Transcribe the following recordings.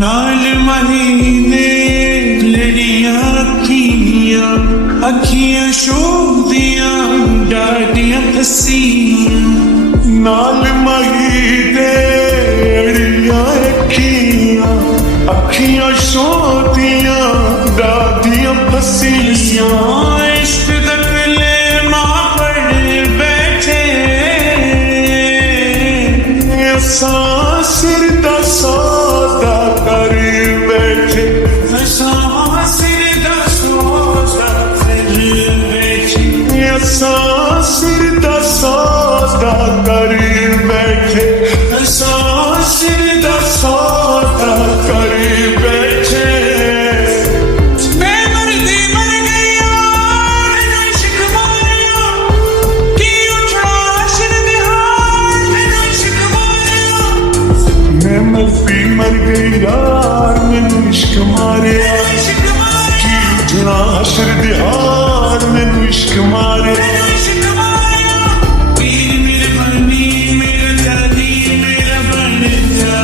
नाल महीने लड़ियां अखियां अखियां शोदियां डाडियां फसियां नाल महीने लड़ियां अखियां अखियां शोदियां डाडियां फसियां इश्क दा कलेमा पढ़ बैठे असां सिर दा सौदा कर बैठे असां सिर दा सौदा कर बैठे असां सिर दा सौदा कर बैठे असां सिर दा सौदा कर बैठे मैं मरदी मर गई यार मैनू इश्क मारिया की उठा हशर दे हाल मैनू इश्क मारिया मैं मरदी मर गई यार मैनू इश्क मारिया इश्क मारिया की उठना हशर दे हाल मैनू इश्क मारिया इश्क मारिया पीर मेहरबानी मेरा जानी मेरा बन जा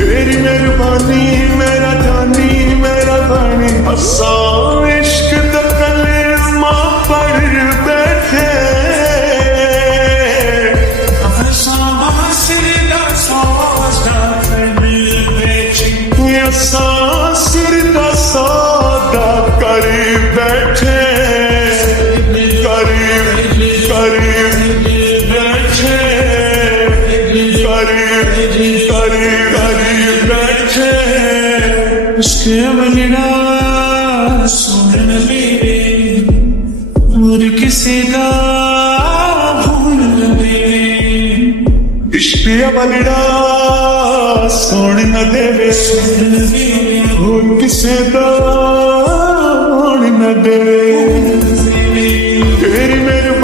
तेरी मेहरबानी मेरा जानी मेरा बनी असां इश्क दा कलेमा पढ़ बैठे असां सिर दा सौदा कर बैठे असां सिर दा सौदा कर बैठे कर कर बैठे कर कर कर बैठे उसके बनना सुन मेरे और किसी का भूल मेरे इश्क बलड़ा सोन न देवे हो किसे दा होण न देवे तेरी मेहरबानी